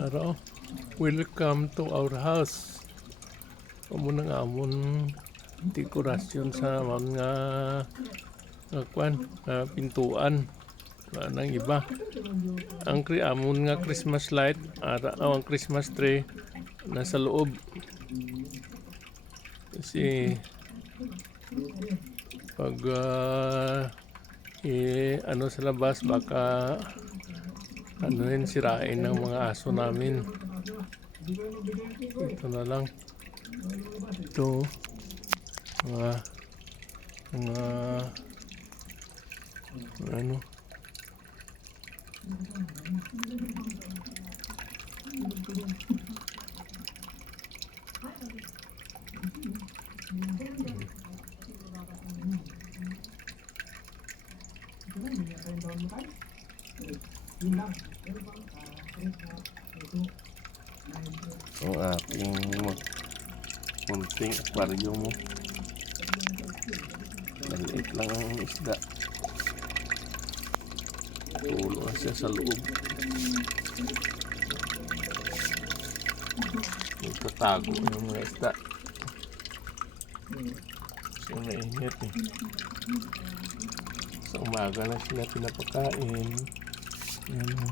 Araw, welcome to our house. Amo nang amon dekorasyon sa mga pintuan nang iba. Ang amon nga Christmas light ang Christmas tree nasa loob. Kasi pag ano sa labas baka sirain ng mga aso namin. Ito na lang. Ito mga ano ang aking kunting aquarium mo. Maliit lang ang isda. Tulo na siya sa loob. Nagtatago ng mga isda. Kasi mainit eh. Sa umaga na sila pinapakain. Yan o.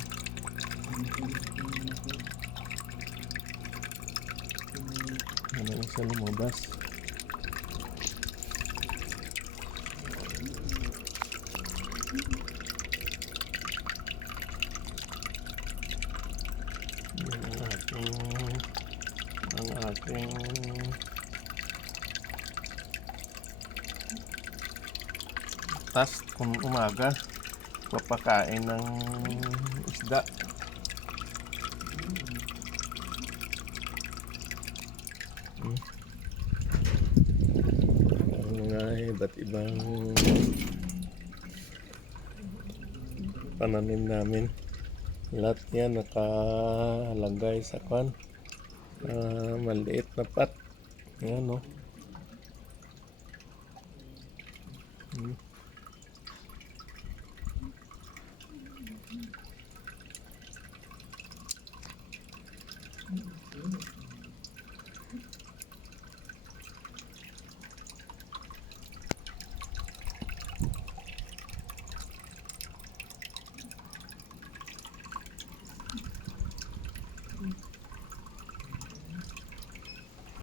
Yan ang isa lumabas. Ang aking task kung umaga papakain ng isda. Mga iba't ibang pananim namin, lahat yan nakalagay sa maliit na pot. Yan o.